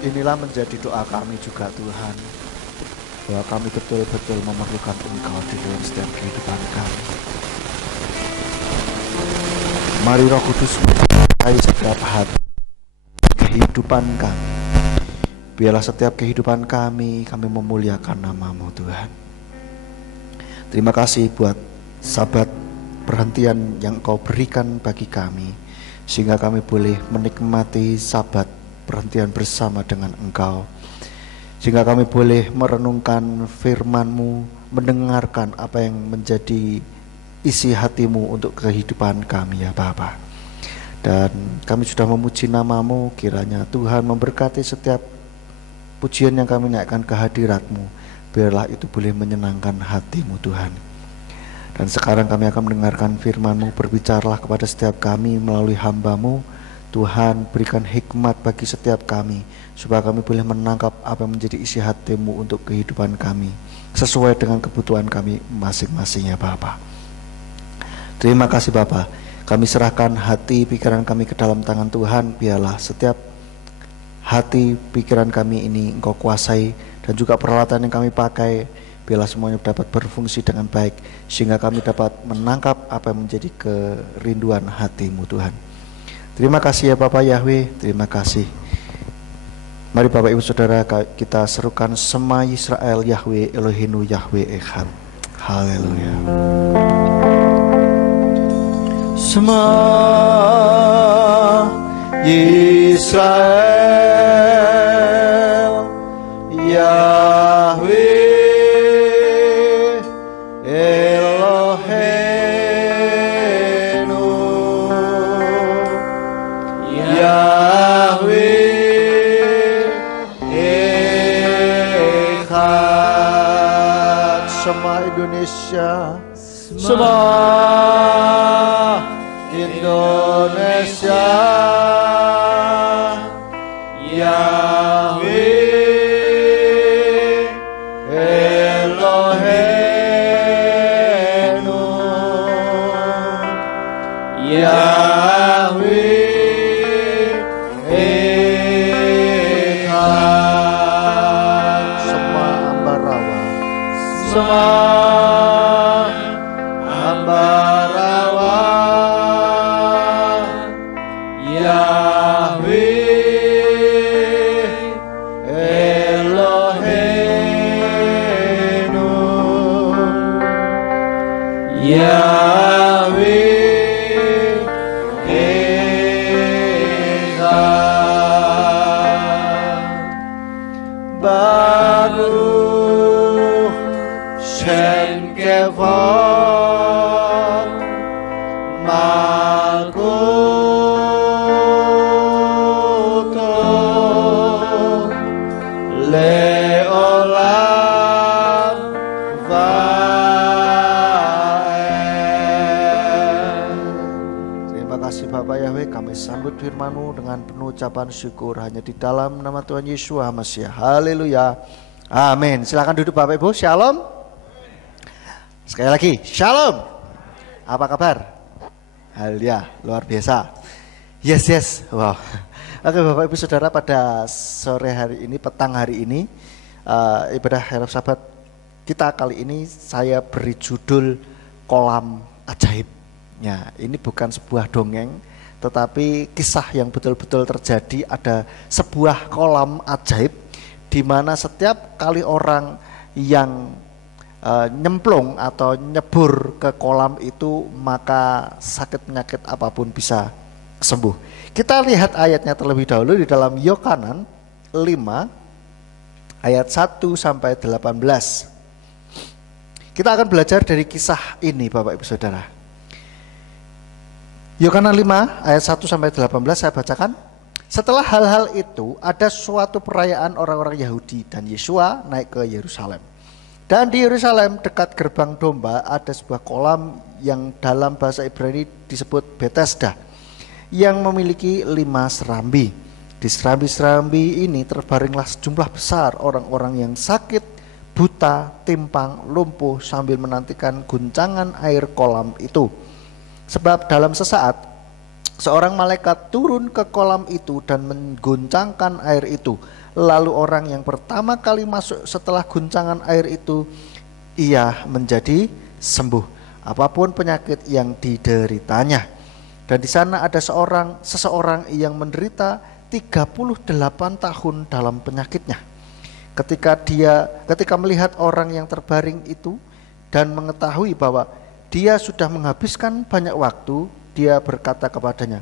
Inilah menjadi doa kami juga Tuhan, bahwa kami betul-betul memerlukan Engkau di dalam setiap kehidupan kami. Mari Roh Kudus menyertai setiap hati kehidupan kami. Biarlah setiap kehidupan kami memuliakan nama-Mu Tuhan. Terima kasih buat sabat perhentian yang Engkau berikan bagi kami, sehingga kami boleh menikmati sabat perhentian bersama dengan Engkau, sehingga kami boleh merenungkan firman-Mu, mendengarkan apa yang menjadi isi hati-Mu untuk kehidupan kami ya Bapa. Dan kami sudah memuji nama-Mu, kiranya Tuhan memberkati setiap pujian yang kami naikkan ke hadirat-Mu, biarlah itu boleh menyenangkan hati-Mu Tuhan. Dan sekarang kami akan mendengarkan firman-Mu, berbicaralah kepada setiap kami melalui hamba-Mu. Tuhan, berikan hikmat bagi setiap kami, supaya kami boleh menangkap apa yang menjadi isi hati-Mu untuk kehidupan kami, sesuai dengan kebutuhan kami masing-masing ya Bapa. Terima kasih Bapa. Kami serahkan hati pikiran kami ke dalam tangan Tuhan. Biarlah setiap hati pikiran kami ini Engkau kuasai, dan juga peralatan yang kami pakai, biarlah semuanya dapat berfungsi dengan baik, sehingga kami dapat menangkap apa yang menjadi kerinduan hati-Mu Tuhan. Terima kasih ya Bapak Yahweh, terima kasih. Mari Bapak Ibu Saudara kita serukan Shema Yisrael Yahweh Eloheinu Yahweh Echad. Haleluya. Shema Yisrael Yahweh Indonesia, semua Indonesia, Yahweh Eloheinu, Yahweh Echad. Semua Ambarawa, semua firman-Mu dengan penuh ucapan syukur hanya di dalam nama Tuhan Yesus Mesias. Haleluya. Amin. Silakan duduk Bapak Ibu. Shalom. Sekali lagi, Shalom. Apa kabar? Haleluya, luar biasa. Yes. Wow. Oke Bapak Ibu Saudara, pada sore hari ini, petang hari ini, ibadah Harap Sabat kita kali ini saya beri judul Kolam Ajaib. Ya, ini bukan sebuah dongeng, tetapi kisah yang betul-betul terjadi. Ada sebuah kolam ajaib di mana setiap kali orang yang nyemplung atau nyebur ke kolam itu, maka sakit penyakit apapun bisa sembuh. Kita lihat ayatnya terlebih dahulu di dalam Yohanes 5 ayat 1 sampai 18. Kita akan belajar dari kisah ini Bapak Ibu Saudara. Yohanes 5 ayat 1 sampai 18 saya bacakan. Setelah hal-hal itu ada suatu perayaan orang-orang Yahudi dan Yesua naik ke Yerusalem. Dan di Yerusalem dekat gerbang domba ada sebuah kolam yang dalam bahasa Ibrani disebut Bethesda, yang memiliki 5 serambi. Di serambi-serambi ini terbaringlah sejumlah besar orang-orang yang sakit, buta, timpang, lumpuh sambil menantikan guncangan air kolam itu. Sebab dalam sesaat seorang malaikat turun ke kolam itu dan mengguncangkan air itu. Lalu orang yang pertama kali masuk setelah guncangan air itu, ia menjadi sembuh apapun penyakit yang dideritanya. Dan di sana ada seseorang yang menderita 38 tahun dalam penyakitnya. Ketika melihat orang yang terbaring itu dan mengetahui bahwa dia sudah menghabiskan banyak waktu, dia berkata kepadanya,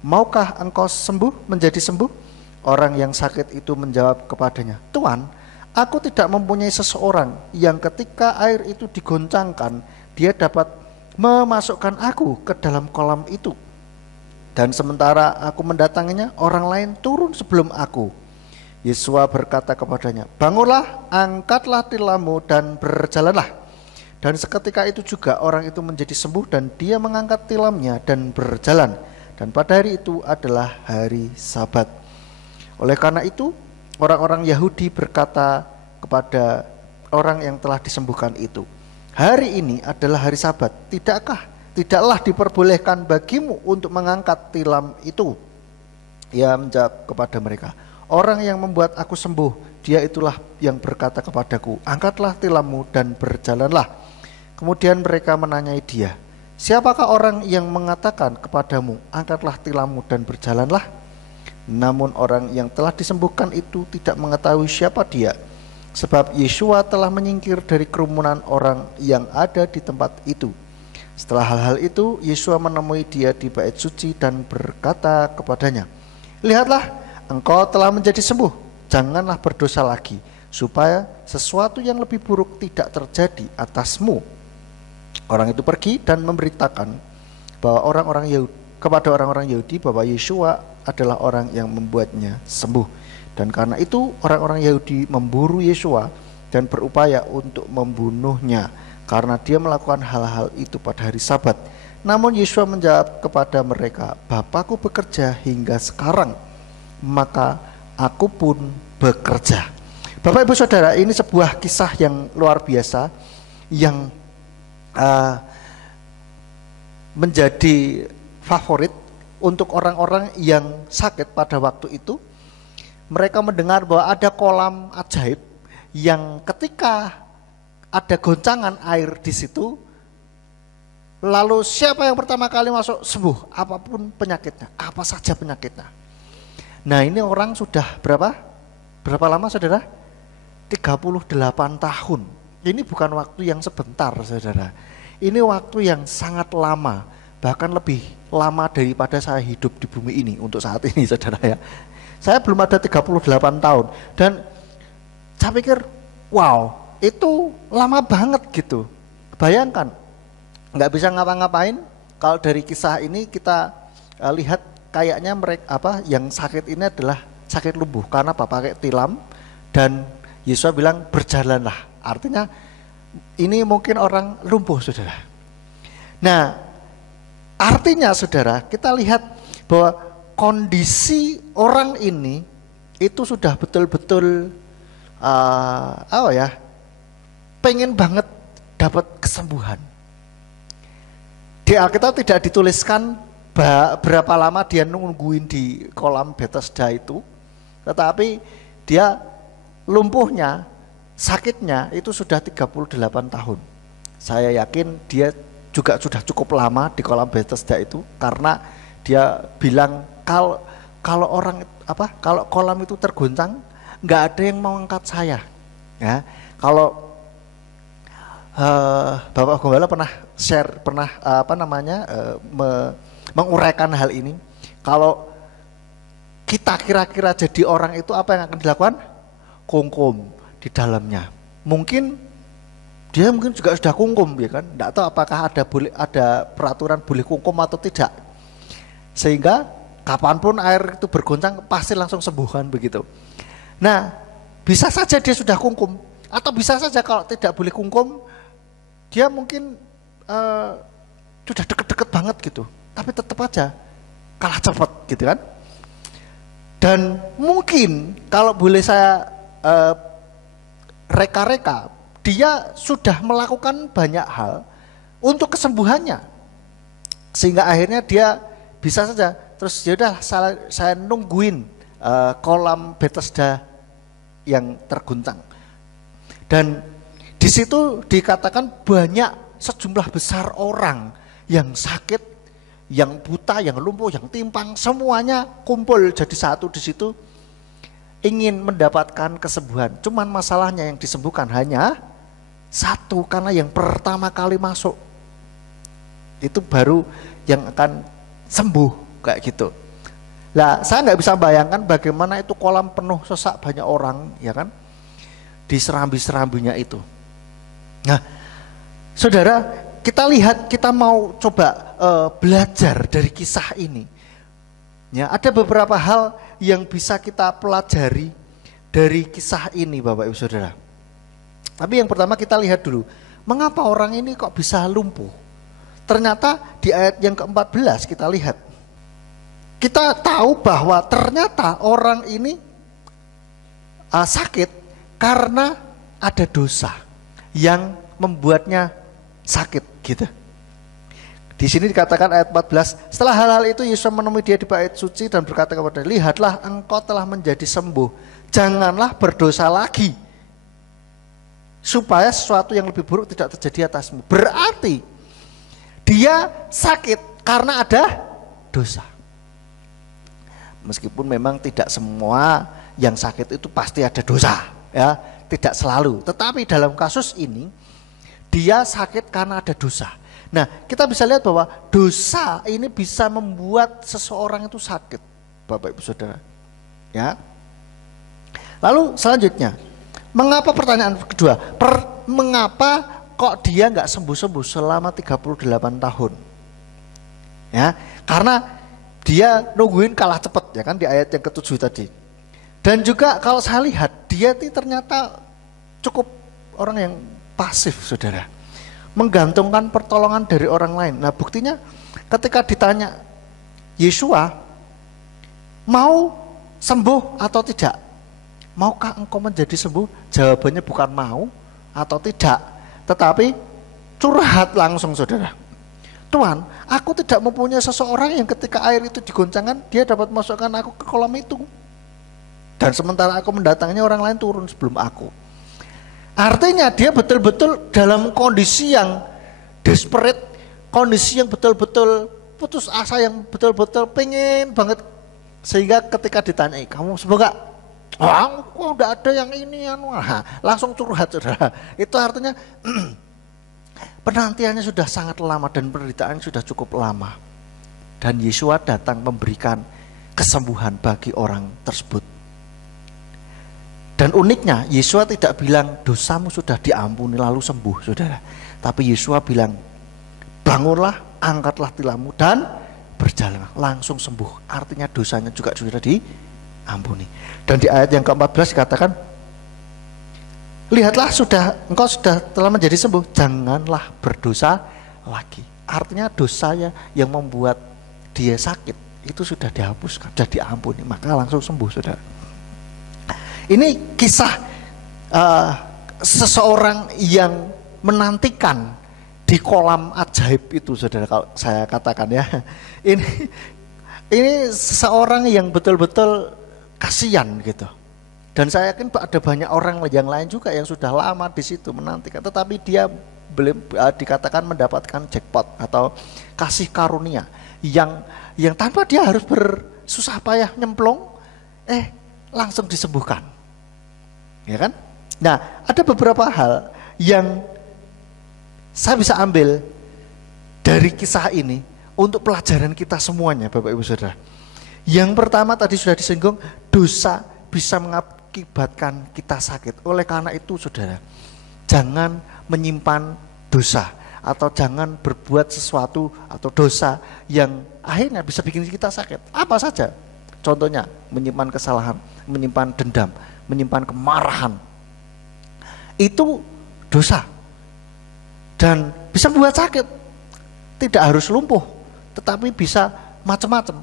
"Maukah engkau menjadi sembuh?" Orang yang sakit itu menjawab kepadanya, "Tuan, aku tidak mempunyai seseorang yang ketika air itu digoncangkan, dia dapat memasukkan aku ke dalam kolam itu. Dan sementara aku mendatanginya, orang lain turun sebelum aku." Yesus berkata kepadanya, "Bangunlah, angkatlah tilammu dan berjalanlah." Dan seketika itu juga orang itu menjadi sembuh dan dia mengangkat tilamnya dan berjalan. Dan pada hari itu adalah hari Sabat. Oleh karena itu, orang-orang Yahudi berkata kepada orang yang telah disembuhkan itu, "Hari ini adalah hari Sabat, tidaklah diperbolehkan bagimu untuk mengangkat tilam itu?" Ia menjawab kepada mereka, "Orang yang membuat aku sembuh, dia itulah yang berkata kepadaku, 'Angkatlah tilammu dan berjalanlah.'" Kemudian mereka menanyai dia, "Siapakah orang yang mengatakan kepadamu, 'Angkatlah tilammu dan berjalanlah'?" Namun orang yang telah disembuhkan itu tidak mengetahui siapa dia, sebab Yeshua telah menyingkir dari kerumunan orang yang ada di tempat itu. Setelah hal-hal itu, Yeshua menemui dia di bait suci dan berkata kepadanya, "Lihatlah, engkau telah menjadi sembuh, janganlah berdosa lagi, supaya sesuatu yang lebih buruk tidak terjadi atasmu." Orang itu pergi dan memberitakan bahwa kepada orang-orang Yahudi bahwa Yeshua adalah orang yang membuatnya sembuh. Dan karena itu orang-orang Yahudi memburu Yeshua dan berupaya untuk membunuhnya karena dia melakukan hal-hal itu pada hari Sabat. Namun Yeshua menjawab kepada mereka, "Bapakku bekerja hingga sekarang, maka aku pun bekerja." Bapak Ibu Saudara, ini sebuah kisah yang luar biasa yang menjadi favorit untuk orang-orang yang sakit pada waktu itu. Mereka mendengar bahwa ada kolam ajaib yang ketika ada goncangan air di situ, lalu siapa yang pertama kali masuk sembuh apapun penyakitnya, apa saja penyakitnya. Nah, ini orang sudah berapa lama saudara? 38 tahun. Ini bukan waktu yang sebentar saudara. Ini waktu yang sangat lama, bahkan lebih lama daripada saya hidup di bumi ini untuk saat ini saudara ya. Saya belum ada 38 tahun dan saya pikir wow, itu lama banget gitu. Bayangkan nggak bisa ngapa-ngapain. Kalau dari kisah ini kita lihat kayaknya mereka yang sakit ini adalah sakit lumpuh karena pakai tilam, dan Yesus bilang berjalanlah. Artinya ini mungkin orang lumpuh saudara. Nah, artinya saudara, kita lihat bahwa kondisi orang ini itu sudah betul-betul pengen banget dapat kesembuhan. Di Alkitab tidak dituliskan berapa lama dia nungguin di kolam Bethesda itu, tetapi dia lumpuhnya, sakitnya itu sudah 38 tahun. Saya yakin dia juga sudah cukup lama di kolam Bethesda itu, karena dia bilang kalau kolam itu terguncang, nggak ada yang mau angkat saya. Ya, kalau Bapak Gembala pernah menguraikan hal ini. Kalau kita kira-kira jadi orang itu apa yang akan dilakukan? Kungkum di dalamnya. Dia mungkin juga sudah kungkum ya kan? Tidak tahu apakah ada peraturan boleh kungkum atau tidak. Sehingga kapanpun air itu bergoncang pasti langsung sembuh kan begitu. Nah, bisa saja dia sudah kungkum, atau bisa saja kalau tidak boleh kungkum dia mungkin sudah deket-deket banget gitu, tapi tetap aja kalah cepat gitu kan. Dan mungkin kalau boleh saya reka-reka, dia sudah melakukan banyak hal untuk kesembuhannya, sehingga akhirnya dia bisa saja terus yaudah saya nungguin kolam Bethesda yang terguntang. Dan di situ dikatakan banyak sejumlah besar orang yang sakit, yang buta, yang lumpuh, yang timpang, semuanya kumpul jadi satu di situ ingin mendapatkan kesembuhan. Cuman masalahnya yang disembuhkan hanya satu, karena yang pertama kali masuk itu baru yang akan sembuh kayak gitu. Lah, saya nggak bisa bayangkan bagaimana itu kolam penuh sesak banyak orang, ya kan? Di serambi-serambinya itu. Nah, saudara, kita lihat, kita mau coba belajar dari kisah ini. Ya, ada beberapa hal yang bisa kita pelajari dari kisah ini, Bapak Ibu Saudara. Tapi yang pertama kita lihat dulu, mengapa orang ini kok bisa lumpuh? Ternyata di ayat yang ke-14 kita lihat. Kita tahu bahwa ternyata orang ini sakit karena ada dosa yang membuatnya sakit gitu. Di sini dikatakan ayat 14, setelah hal-hal itu Yesus menemui dia di bait suci dan berkata kepada dia, lihatlah engkau telah menjadi sembuh, janganlah berdosa lagi, supaya sesuatu yang lebih buruk tidak terjadi atasmu. Berarti dia sakit karena ada dosa. Meskipun memang tidak semua yang sakit itu pasti ada dosa, ya, tidak selalu. Tetapi dalam kasus ini dia sakit karena ada dosa. Nah, kita bisa lihat bahwa dosa ini bisa membuat seseorang itu sakit, Bapak Ibu Saudara. Ya. Lalu selanjutnya, mengapa, pertanyaan kedua, mengapa kok dia nggak sembuh-sembuh selama 38 tahun? Ya, karena dia nungguin kalah cepat, ya kan, di ayat yang ke-7 tadi. Dan juga kalau saya lihat, dia ini ternyata cukup orang yang pasif, Saudara. Menggantungkan pertolongan dari orang lain. Nah, buktinya ketika ditanya Yesua, mau sembuh atau tidak? Maukah engkau menjadi sembuh? Jawabannya bukan mau atau tidak, tetapi curhat langsung, Saudara. Tuhan, aku tidak mempunyai seseorang yang ketika air itu digoncangkan, dia dapat masukkan aku ke kolam itu. Dan sementara aku mendatanginya, orang lain turun sebelum aku. Artinya dia betul-betul dalam kondisi yang desperate, kondisi yang betul-betul putus asa, yang betul-betul pengen banget. Sehingga ketika ditanyai, kamu sembuh gak? Wah, kok udah ada yang ini, langsung curhat, Saudara. Itu artinya penantiannya sudah sangat lama dan penderitaannya sudah cukup lama. Dan Yesua datang memberikan kesembuhan bagi orang tersebut. Dan uniknya, Yesua tidak bilang dosamu sudah diampuni lalu sembuh, Saudara. Tapi Yesua bilang, bangunlah, angkatlah tilammu dan berjalanlah, langsung sembuh. Artinya dosanya juga sudah diampuni. Dan di ayat yang ke-14 dikatakan, lihatlah, engkau sudah telah menjadi sembuh, janganlah berdosa lagi. Artinya dosanya yang membuat dia sakit itu sudah dihapuskan, sudah diampuni, maka langsung sembuh, Saudara. Ini kisah seseorang yang menantikan di kolam ajaib itu, Saudara, kalau saya katakan ya. Ini seseorang yang betul-betul kasihan gitu. Dan saya yakin ada banyak orang yang lain juga yang sudah lama di situ menantikan, tetapi dia belum dikatakan mendapatkan jackpot atau kasih karunia yang tanpa dia harus bersusah payah nyemplung, langsung disembuhkan. Ya kan? Nah, ada beberapa hal yang saya bisa ambil dari kisah ini untuk pelajaran kita semuanya, Bapak Ibu Saudara. Yang pertama tadi sudah disinggung, dosa bisa mengakibatkan kita sakit. Oleh karena itu, Saudara, jangan menyimpan dosa atau jangan berbuat sesuatu atau dosa yang akhirnya bisa bikin kita sakit. Apa saja? Contohnya, menyimpan kesalahan, menyimpan dendam, menyimpan kemarahan, itu dosa dan bisa membuat sakit. Tidak harus lumpuh, tetapi bisa macam-macam.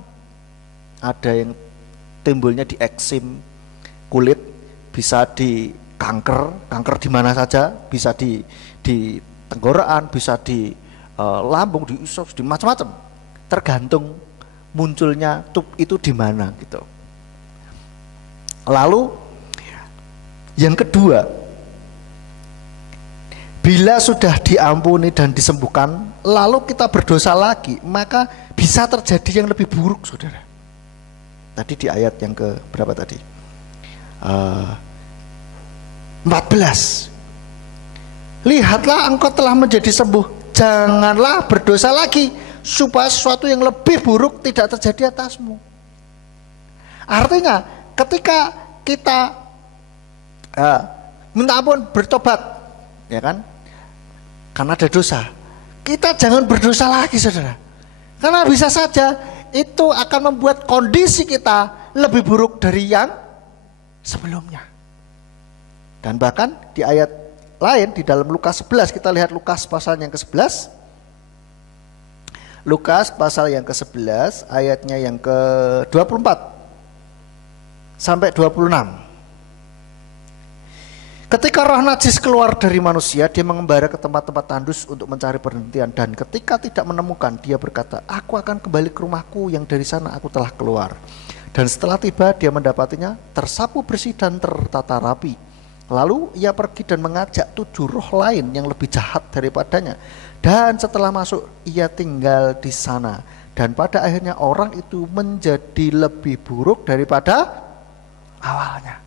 Ada yang timbulnya di eksim kulit, bisa di kanker di mana saja, bisa di tenggorokan, bisa di lambung, di usus, di macam-macam. Tergantung munculnya itu di mana gitu. Lalu yang kedua, bila sudah diampuni dan disembuhkan, lalu kita berdosa lagi, maka bisa terjadi yang lebih buruk, saudara. Tadi di ayat yang ke berapa tadi? 14. Lihatlah engkau telah menjadi sembuh, janganlah berdosa lagi, supaya sesuatu yang lebih buruk tidak terjadi atasmu. Artinya ketika kita minta ampun, bertobat, ya kan, karena ada dosa, kita jangan berdosa lagi, saudara, karena bisa saja itu akan membuat kondisi kita lebih buruk dari yang sebelumnya. Dan bahkan di ayat lain di dalam Lukas 11, kita lihat Lukas pasal yang ke-11. Lukas pasal yang ke-11 ayatnya yang ke-24 sampai 26. Ketika roh najis keluar dari manusia, dia mengembara ke tempat-tempat tandus untuk mencari perhentian, dan ketika tidak menemukan, dia berkata, aku akan kembali ke rumahku yang dari sana aku telah keluar. Dan setelah tiba, dia mendapatinya tersapu bersih dan tertata rapi. Lalu ia pergi dan mengajak 7 roh lain yang lebih jahat daripadanya. Dan setelah masuk, ia tinggal di sana. Dan pada akhirnya orang itu menjadi lebih buruk daripada awalnya.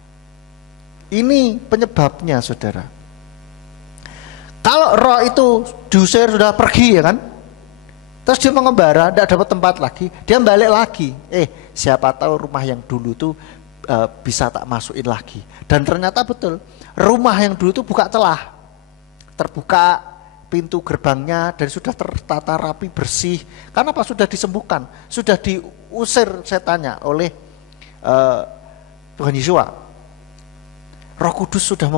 Ini penyebabnya, saudara. Kalau roh itu diusir, sudah pergi, ya kan, terus dia mengembara, tidak dapat tempat lagi, dia balik lagi. Siapa tahu rumah yang dulu tuh bisa tak masukin lagi. Dan ternyata betul, rumah yang dulu itu buka celah, terbuka pintu gerbangnya, dan sudah tertata rapi bersih. Karena apa? Sudah disembuhkan, sudah diusir setannya oleh Tuhan Yesus. Roh Kudus sudah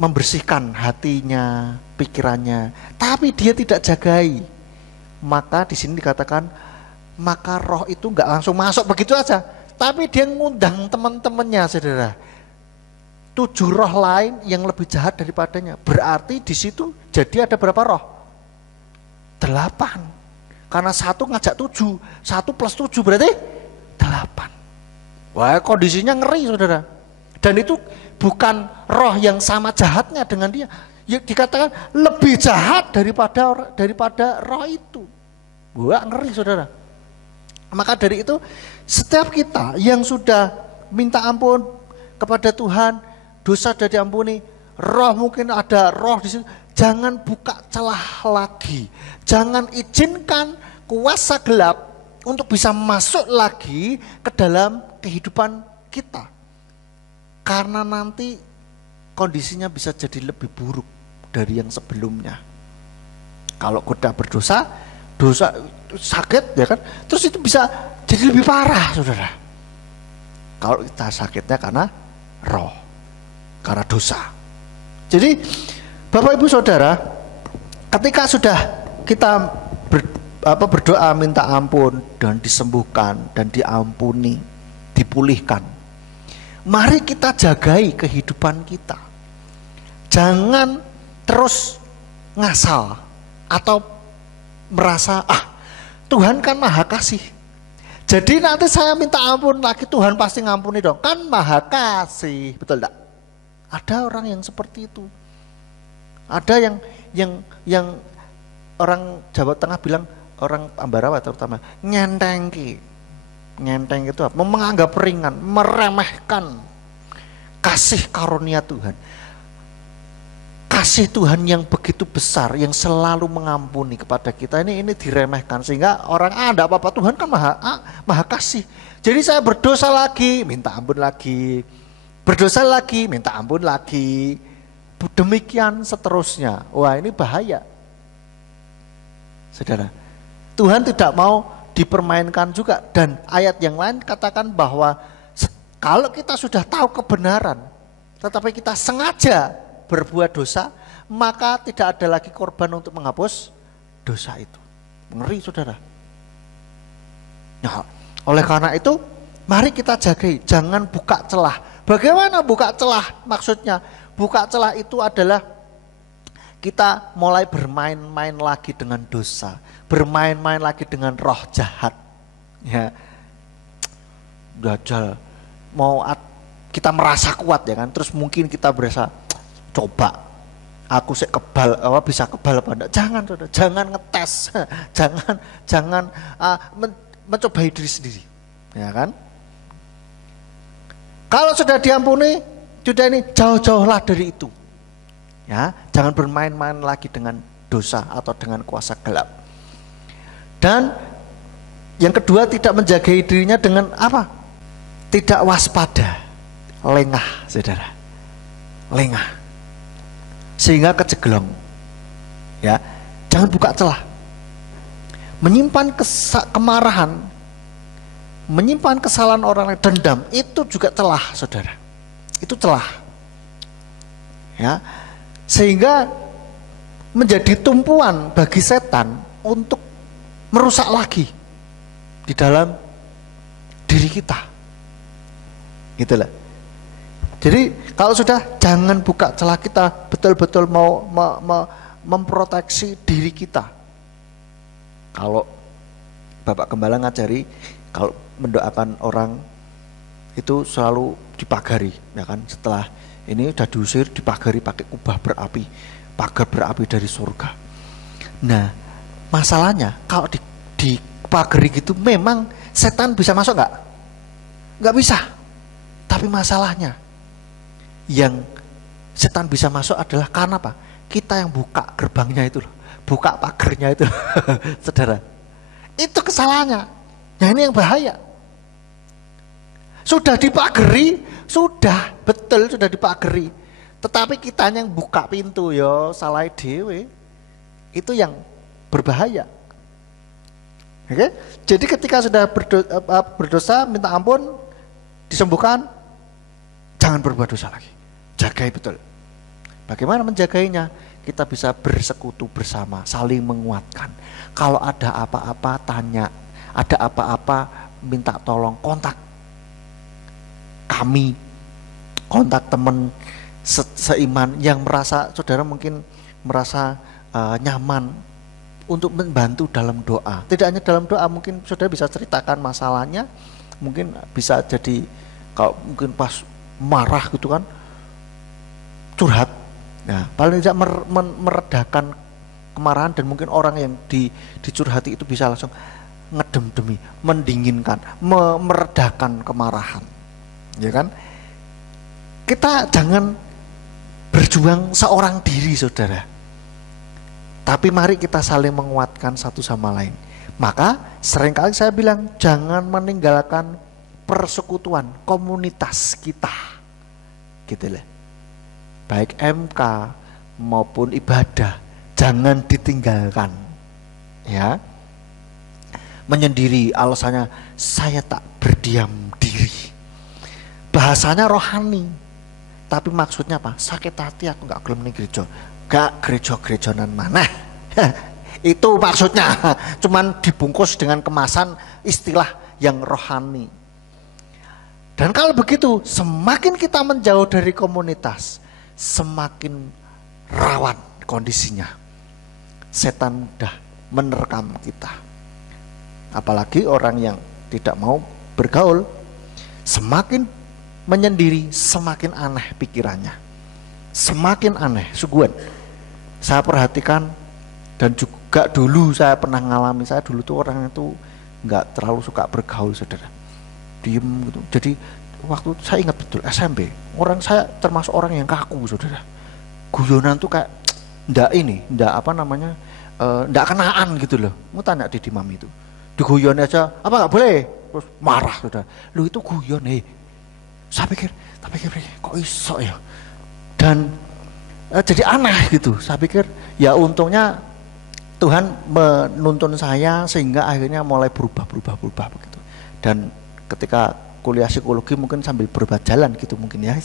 membersihkan hatinya, pikirannya, tapi dia tidak jagai. Maka di sini dikatakan, maka roh itu nggak langsung masuk begitu aja, tapi dia ngundang teman-temannya, saudara. 7 roh lain yang lebih jahat daripadanya. Berarti di situ jadi ada berapa roh? 8. Karena 1 ngajak 7, 1 plus 7 berarti 8. Wah, kondisinya ngeri, saudara. Dan itu bukan roh yang sama jahatnya dengan dia, ya, dikatakan lebih jahat daripada roh itu. Wah, ngeri, saudara. Maka dari itu, setiap kita yang sudah minta ampun kepada Tuhan, dosa sudah diampuni, roh mungkin ada roh di situ, jangan buka celah lagi, jangan izinkan kuasa gelap untuk bisa masuk lagi ke dalam kehidupan kita. Karena nanti kondisinya bisa jadi lebih buruk dari yang sebelumnya. Kalau kita berdosa, dosa sakit, ya kan, terus itu bisa jadi lebih parah, saudara. Kalau kita sakitnya karena roh, karena dosa. Jadi Bapak Ibu Saudara, ketika sudah kita berdoa minta ampun dan disembuhkan dan diampuni, dipulihkan, mari kita jagai kehidupan kita. Jangan terus ngasal atau merasa Tuhan kan maha kasih, jadi nanti saya minta ampun lagi Tuhan pasti ngampuni dong, kan maha kasih. Betul enggak? Ada orang yang seperti itu. Ada yang orang Jawa Tengah bilang, orang Ambarawa terutama, nyentengki. Ngenteng itu apa? Menganggap ringan, meremehkan kasih karunia Tuhan. Kasih Tuhan yang begitu besar, yang selalu mengampuni kepada kita, ini diremehkan, sehingga orang enggak apa-apa, Tuhan kan maha kasih. Jadi saya berdosa lagi, minta ampun lagi, berdosa lagi, minta ampun lagi, demikian seterusnya. Wah, ini bahaya, saudara. Tuhan tidak mau dipermainkan juga. Dan ayat yang lain katakan bahwa kalau kita sudah tahu kebenaran tetapi kita sengaja berbuat dosa, maka tidak ada lagi korban untuk menghapus dosa itu. Ngeri, saudara. Nah, oleh karena itu Mari kita jagai, jangan buka celah. Bagaimana buka celah? Maksudnya, buka celah itu adalah kita mulai bermain-main lagi dengan dosa, bermain-main lagi dengan roh jahat. Ya, Dajjal kita merasa kuat ya kan, terus mungkin kita berasa coba aku bisa kebal apa enggak. Jangan, saudara, jangan ngetes, jangan mencobai diri sendiri, ya kan? Kalau sudah diampuni, sudah ini jauh-jauhlah dari itu. Ya, jangan bermain-main lagi dengan dosa atau dengan kuasa gelap. Dan yang kedua, tidak menjaga dirinya dengan apa? Tidak waspada, lengah, saudara, lengah, sehingga kejeglong. Ya, jangan buka celah. Menyimpan kemarahan, menyimpan kesalahan orang lain, dendam, itu juga celah, saudara. Itu celah. Ya, sehingga menjadi tumpuan bagi setan untuk merusak lagi di dalam diri kita. Gitu lah. Jadi kalau sudah, jangan buka celah, kita betul-betul mau memproteksi diri kita. Kalau Bapak Gembala ngajari, kalau mendoakan orang itu selalu dipagari, ya kan? Setelah ini udah diusir, dipagari pakai kubah berapi, pagar berapi dari surga. Nah, masalahnya kalau dipagari gitu, memang setan bisa masuk nggak? Nggak bisa. Tapi masalahnya, yang setan bisa masuk adalah karena apa? Kita yang buka gerbangnya itu loh, buka pagarnya itu, saudara. Itu kesalahannya. Nah, ini yang bahaya. Sudah dipagari, sudah betul, sudah dipagari. Tetapi kita yang buka pintu, yo salah dewe. Itu yang berbahaya. Oke? Jadi ketika sudah berdosa, minta ampun, disembuhkan, jangan berbuat dosa lagi. Jagai betul. Bagaimana menjagainya? Kita bisa bersekutu bersama, saling menguatkan. Kalau ada apa-apa, tanya. Ada apa-apa, minta tolong, kontak kami, kontak teman seiman yang merasa, saudara mungkin merasa nyaman untuk membantu dalam doa. Tidak hanya dalam doa, mungkin saudara bisa ceritakan masalahnya, mungkin bisa jadi kalau mungkin pas marah gitu kan, curhat. Nah, paling tidak meredakan kemarahan, dan mungkin orang yang dicurhati itu bisa langsung ngedem-demi, mendinginkan, meredakan kemarahan. Ya kan? Kita jangan berjuang seorang diri, saudara. Tapi mari kita saling menguatkan satu sama lain. Maka seringkali saya bilang, jangan meninggalkan persekutuan, komunitas kita. Gitu lah. Baik MK maupun ibadah, jangan ditinggalkan. Ya. Menyendiri, alasannya saya tak berdiam diri. Bahasanya rohani, tapi maksudnya apa? Sakit hati aku gak gelem ning gereja, gak gereja-gerejonan mana. Itu maksudnya, cuman dibungkus dengan kemasan istilah yang rohani. Dan kalau begitu, semakin kita menjauh dari komunitas, semakin rawan kondisinya. Setan mudah menerkam kita. Apalagi orang yang tidak mau bergaul, semakin menyendiri, semakin aneh pikirannya, semakin aneh, sungguhan. Saya perhatikan, dan juga dulu saya pernah ngalami, saya dulu tuh orang itu nggak terlalu suka bergaul, saudara, diem gitu. Jadi waktu saya ingat betul SMP, saya termasuk orang yang kaku, saudara. Guyonan tuh kayak ndak kenaan gitu loh. Mau tanya di mami itu, diguyon aja apa nggak boleh, terus marah, saudara. Lu itu guyon, saya pikir kok iso ya, dan jadi aneh gitu. Saya pikir ya untungnya Tuhan menuntun saya sehingga akhirnya mulai berubah begitu. Dan ketika kuliah psikologi mungkin sambil berubah jalan gitu mungkin ya.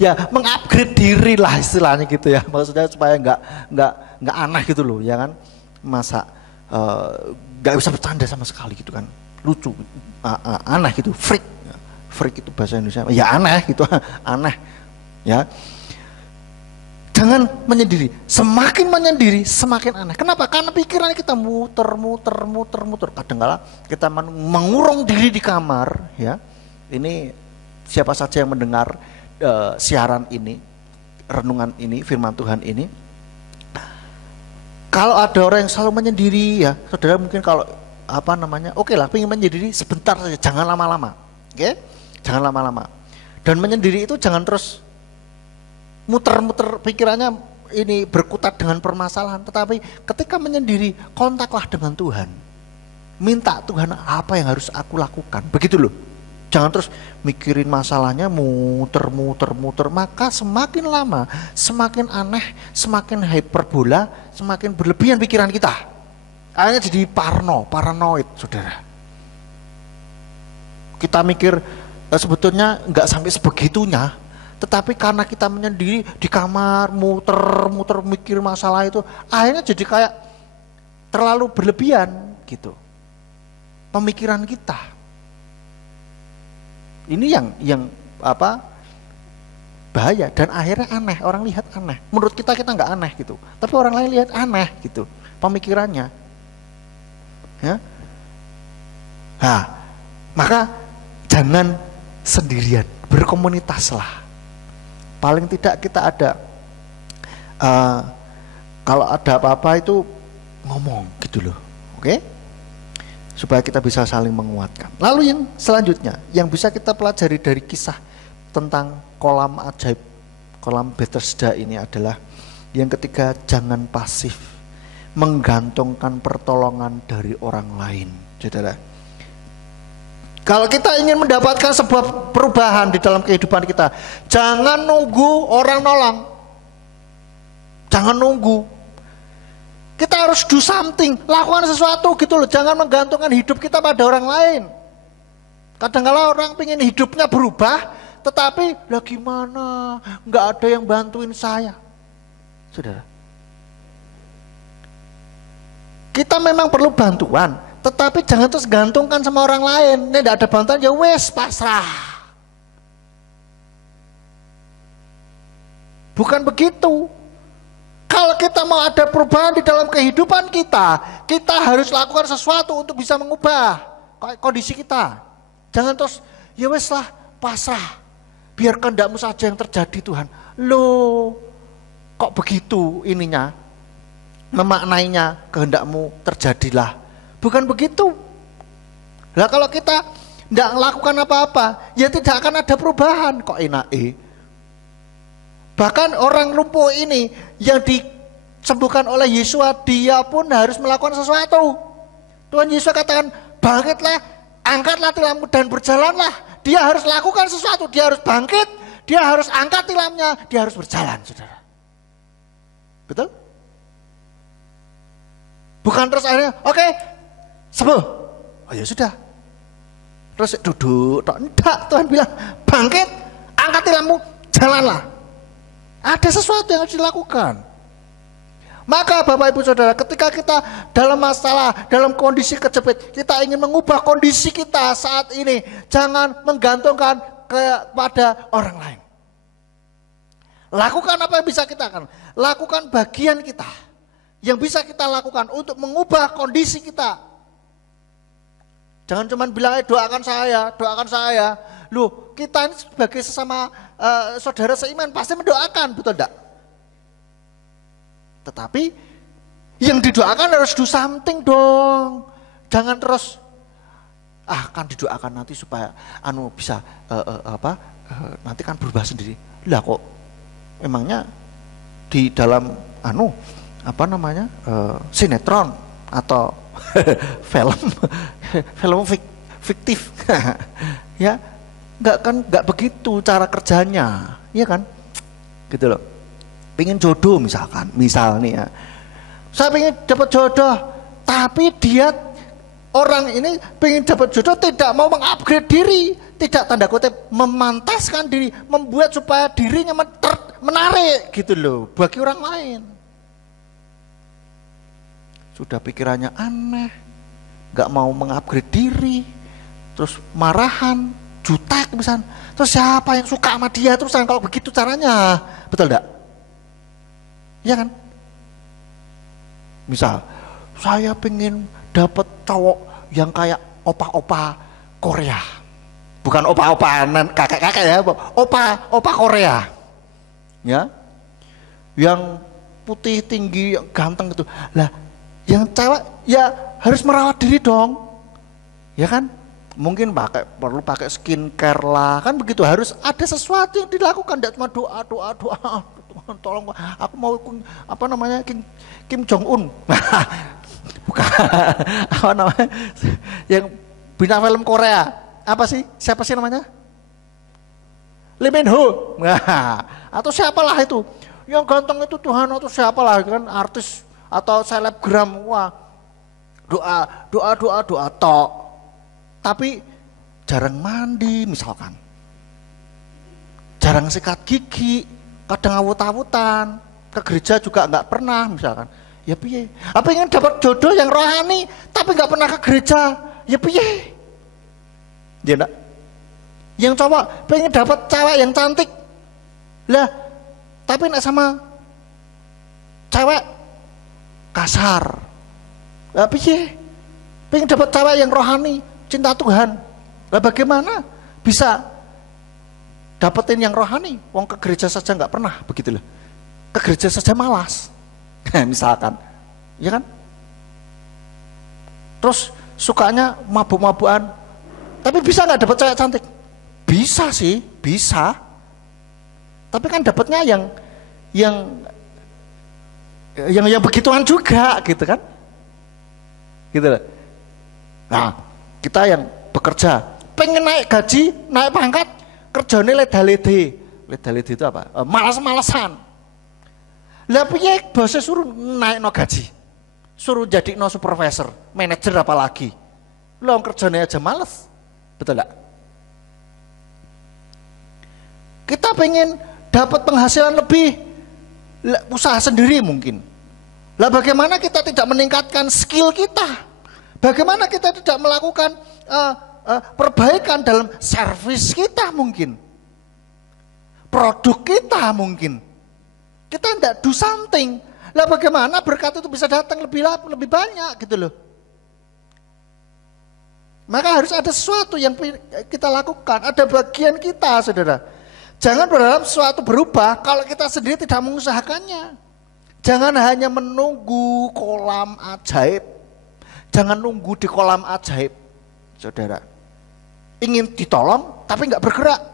Ya mengupgrade diri lah istilahnya gitu ya, maksudnya supaya nggak aneh gitu loh ya kan. Masa nggak bisa bercanda sama sekali gitu kan, lucu, aneh gitu, freak itu bahasa Indonesia, ya aneh gitu, aneh, ya. Jangan menyendiri, semakin menyendiri semakin aneh. Kenapa? Karena pikiran kita muter. Kadang-kala kita mengurung diri di kamar, ya. Ini siapa saja yang mendengar siaran ini, renungan ini, firman Tuhan ini. Kalau ada orang yang selalu menyendiri, ya, saudara mungkin kalau oke lah, pengen menyendiri sebentar saja, jangan lama-lama, oke? Jangan lama-lama. Dan menyendiri itu jangan terus muter-muter pikirannya ini berkutat dengan permasalahan, tetapi ketika menyendiri kontaklah dengan Tuhan, minta Tuhan apa yang harus aku lakukan, begitu loh. Jangan terus mikirin masalahnya muter, maka semakin lama semakin aneh, semakin hyperbola, semakin berlebihan pikiran kita, akhirnya jadi paranoid, saudara. Kita mikir sebetulnya nggak sampai sebegitunya, tetapi karena kita menyendiri di kamar muter mikir masalah itu, akhirnya jadi kayak terlalu berlebihan gitu pemikiran kita. Ini yang bahaya, dan akhirnya aneh, orang lihat aneh. Menurut kita nggak aneh gitu, tapi orang lain lihat aneh gitu pemikirannya, ya. Nah, maka jangan sendirian, berkomunitaslah. Paling tidak kita ada kalau ada apa-apa itu ngomong gitu loh, oke? Supaya kita bisa saling menguatkan. Lalu yang selanjutnya yang bisa kita pelajari dari kisah tentang kolam ajaib, kolam Bethesda ini adalah yang ketiga, jangan pasif menggantungkan pertolongan dari orang lain, saudara. Kalau kita ingin mendapatkan sebuah perubahan di dalam kehidupan kita, jangan nunggu orang nolong. Jangan nunggu. Kita harus do something, lakukan sesuatu gitu loh. Jangan menggantungkan hidup kita pada orang lain. Kadang-kala orang pengen hidupnya berubah, tetapi lah gimana? Nggak ada yang bantuin saya. Saudara, kita memang perlu bantuan, tetapi jangan terus gantungkan sama orang lain. Ini tidak ada bantuan, ya wes pasrah. Bukan begitu. Kalau kita mau ada perubahan di dalam kehidupan kita, kita harus lakukan sesuatu untuk bisa mengubah kondisi kita. Jangan terus, ya wes lah, pasrah. Biar kehendakmu saja yang terjadi Tuhan. Loh, kok begitu ininya? Memaknainya, kehendakmu terjadilah. Bukan begitu. Nah, kalau kita tidak melakukan apa-apa, ya tidak akan ada perubahan. Kok enak Bahkan orang lumpuh ini yang disembuhkan oleh Yesus, dia pun harus melakukan sesuatu. Tuhan Yesus katakan, bangkitlah, angkatlah tilammu dan berjalanlah. Dia harus lakukan sesuatu, dia harus bangkit, dia harus angkat tilamnya, dia harus berjalan, saudara. Betul? Bukan terus akhirnya, oke, sembuh. Oh ya sudah. Terus duduk, tidak, Tuhan bilang, bangkit, angkat tilammu, jalanlah. Ada sesuatu yang harus dilakukan. Maka Bapak Ibu Saudara, ketika kita dalam masalah, dalam kondisi kejepit, kita ingin mengubah kondisi kita saat ini, jangan menggantungkan kepada orang lain. Lakukan apa yang bisa kita lakukan. Lakukan bagian kita yang bisa kita lakukan untuk mengubah kondisi kita. Jangan cuma bilang, doakan saya. Loh, kita ini sebagai sesama saudara seiman pasti mendoakan, betul tidak? Tetapi yang didoakan harus do something dong. Jangan terus kan didoakan nanti supaya bisa nanti kan berubah sendiri. Lah kok emangnya di dalam sinetron atau film fiktif ya nggak begitu cara kerjanya, ya kan, gitu loh. Pengen jodoh misalkan, nih ya, saya pengen dapat jodoh, tapi dia orang ini pengen dapat jodoh tidak mau mengupgrade diri, tidak tanda kutip memantaskan diri, membuat supaya dirinya menarik gitu loh bagi orang lain. Sudah pikirannya aneh, nggak mau mengupgrade diri, terus marahan, jutek misalnya. Terus siapa yang suka sama dia terus kalau begitu caranya, betul enggak? Iya kan? Misal, saya pengen dapat cowok yang kayak opa-opa Korea. Bukan opa-opa kakek-kakek ya, opa Korea. Ya. Yang putih, tinggi, ganteng gitu. Lah, yang cewek ya harus merawat diri dong. Ya kan? Mungkin perlu pakai skincare lah, kan begitu, harus ada sesuatu yang dilakukan, tidak cuma doa. Tuhan tolong aku mau apa namanya Kim Jong Un. Bukan apa namanya yang bintang film Korea apa sih, siapa sih namanya, Lee Min Ho, atau siapalah itu yang ganteng itu Tuhan, atau siapalah kan artis atau selebgram, wah doa tok, tapi jarang mandi misalkan, jarang sikat gigi, kadang awut-awutan, ke gereja juga nggak pernah misalkan. Ya piye? Apa ingin dapat jodoh yang rohani tapi nggak pernah ke gereja? Ya piye? Dia enggak. Yang cowok pengen dapat cewek yang cantik. Lah, tapi nak sama cewek kasar. Lah piye? Pengen dapat cewek yang rohani, cinta Tuhan. Lah bagaimana bisa dapetin yang rohani? Wong ke gereja saja nggak pernah, begitu loh. Ke gereja saja malas. Misalkan, ya kan? Terus sukanya mabuk-mabukan, tapi bisa nggak dapat cewek cantik? Bisa sih, bisa. Tapi kan dapatnya yang begituan juga, gitu kan? Gitu loh. Nah, kita yang bekerja, pengen naik gaji, naik pangkat, kerjanya leda-lede itu apa? Malas-malasan. Lah piye bosnya suruh naik no gaji, suruh jadi no supervisor, manajer apalagi, lo kerjanya aja males, betul gak? Kita pengen dapat penghasilan lebih, usaha sendiri mungkin. Lah bagaimana kita tidak meningkatkan skill kita? Bagaimana kita tidak melakukan perbaikan dalam servis kita mungkin, produk kita mungkin? Kita tidak do something. Lah bagaimana berkat itu bisa datang lebih banyak gitu loh. Maka harus ada sesuatu yang kita lakukan, ada bagian kita, saudara. Jangan berharap sesuatu berubah kalau kita sendiri tidak mengusahakannya. Jangan hanya menunggu kolam ajaib. Jangan nunggu di kolam ajaib, saudara. Ingin ditolong tapi nggak bergerak.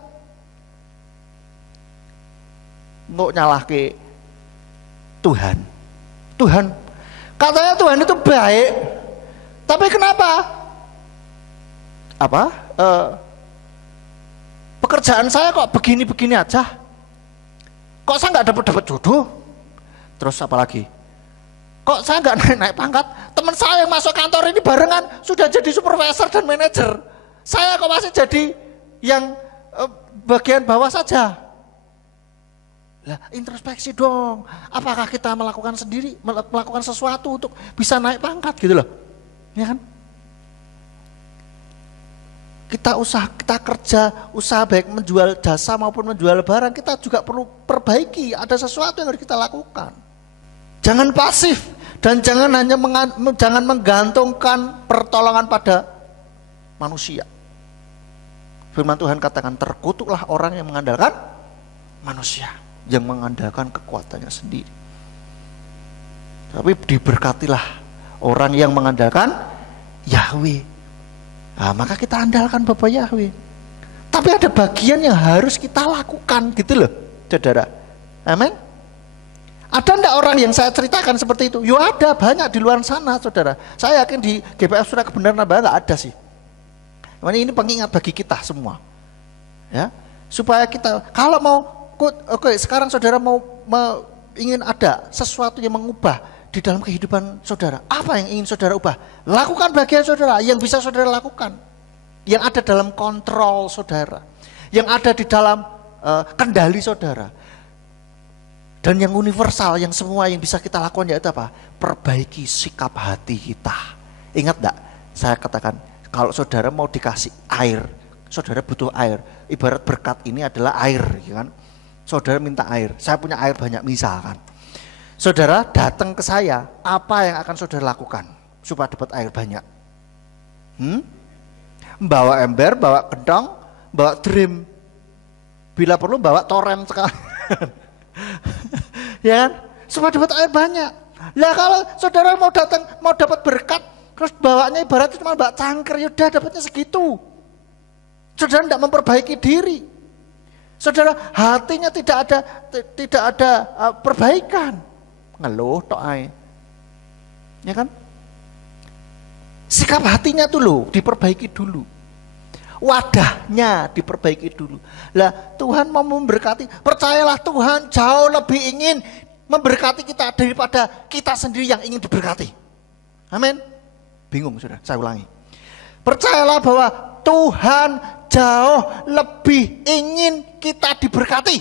Nggak nyalahke Tuhan. Katanya Tuhan itu baik, tapi kenapa? Pekerjaan saya kok begini-begini aja? Kok saya nggak dapat jodoh? Terus apa lagi? Kok saya nggak naik pangkat? Teman saya yang masuk kantor ini barengan sudah jadi supervisor dan manajer. Saya kok masih jadi yang bagian bawah saja? Lah, introspeksi dong. Apakah kita melakukan sesuatu untuk bisa naik pangkat gitu loh. Ya kan? Kita kerja, usaha baik menjual jasa maupun menjual barang, kita juga perlu perbaiki, ada sesuatu yang harus kita lakukan. Jangan pasif dan jangan menggantungkan pertolongan pada manusia. Firman Tuhan katakan, terkutuklah orang yang mengandalkan manusia, yang mengandalkan kekuatannya sendiri. Tapi diberkatilah orang yang mengandalkan Yahweh. Nah, maka kita andalkan Bapa Yahweh. Tapi ada bagian yang harus kita lakukan gitu loh, saudara. Amin. Ada enggak orang yang saya ceritakan seperti itu? Yo ada, banyak di luar sana, saudara. Saya yakin di GPF Surah Kebenaran Nambah enggak ada sih. Ini pengingat bagi kita semua. Ya, supaya kita kalau mau sekarang saudara ingin ada sesuatu yang mengubah di dalam kehidupan saudara. Apa yang ingin saudara ubah? Lakukan bagian saudara yang bisa saudara lakukan, yang ada dalam kontrol saudara, yang ada di dalam kendali saudara, dan yang universal, yang semua yang bisa kita lakukan yaitu apa? Perbaiki sikap hati kita. Ingat enggak? saya katakan, kalau saudara mau dikasih air, saudara butuh air. Ibarat berkat ini adalah air, ya kan? Saudara minta air, saya punya air banyak misalkan. Saudara datang ke saya, apa yang akan saudara lakukan supaya dapat air banyak? Bawa ember, bawa kedong, bawa drum, bila perlu bawa toren sekali. Ya kan? Supaya dapat air banyak. Lah kalau saudara mau datang, mau dapat berkat, terus bawanya ibaratnya cuma bawa cangkir, yaudah dapatnya segitu. Saudara tidak memperbaiki diri. Saudara hatinya tidak ada perbaikan. Ngeluh tok ae. Ya kan? Sikap hatinya tuh loh diperbaiki dulu. Wadahnya diperbaiki dulu. Lah Tuhan mau memberkati, percayalah Tuhan jauh lebih ingin memberkati kita daripada kita sendiri yang ingin diberkati. Amin. Bingung sudah, saya ulangi. Percayalah bahwa Tuhan jauh lebih ingin kita diberkati.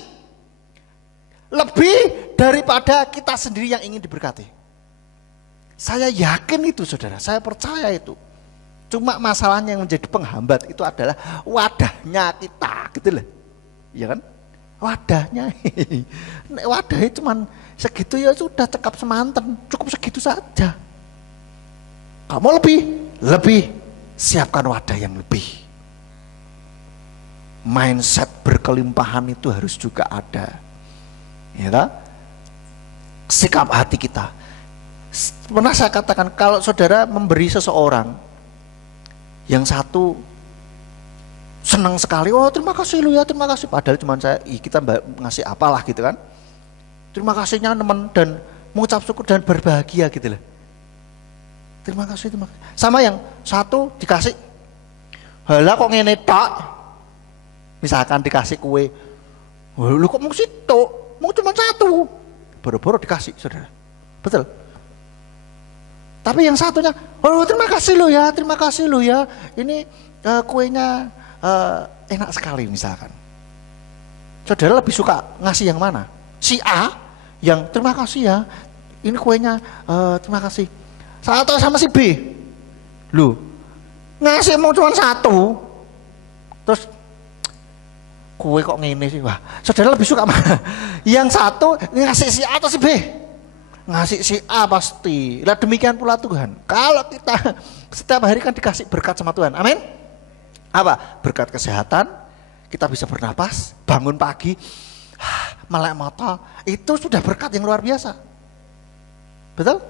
Lebih daripada kita sendiri yang ingin diberkati. Saya yakin itu saudara, saya percaya itu. Cuma masalahnya yang menjadi penghambat itu adalah wadahnya kita, gitu loh. Iya kan? Wadahnya. Wadahnya cuma segitu ya sudah, cekap semanten, cukup segitu saja. Kamu lebih siapkan wadah yang lebih. Mindset berkelimpahan itu harus juga ada. Ya kan? Sikap hati kita. Pernah saya katakan, kalau saudara memberi seseorang, yang satu senang sekali, oh terima kasih lu ya, terima kasih. Padahal cuma kita ngasih apalah gitu kan. Terima kasihnya teman dan mengucap syukur dan berbahagia gitu loh. Terima kasih. Sama yang satu dikasih, halah kok ngene tok. Misalkan dikasih kue, lu kok mau situ, mau cuma satu, boro-boro dikasih saudara. Betul. Tapi yang satunya, oh terima kasih lu ya, ini kuenya enak sekali misalkan. Saudara lebih suka ngasih yang mana? Si A yang terima kasih ya, ini kuenya terima kasih. Atau sama si B, lu ngasih mau cuma satu, terus kue kok ngene sih, wah saudara lebih suka mana? Yang satu ngasih si A atau si B? Ngasih si A pasti. Lah demikian pula Tuhan. Kalau kita setiap hari kan dikasih berkat sama Tuhan. Amin. Apa? Berkat kesehatan, kita bisa bernapas, bangun pagi, melek mata, itu sudah berkat yang luar biasa. Betul?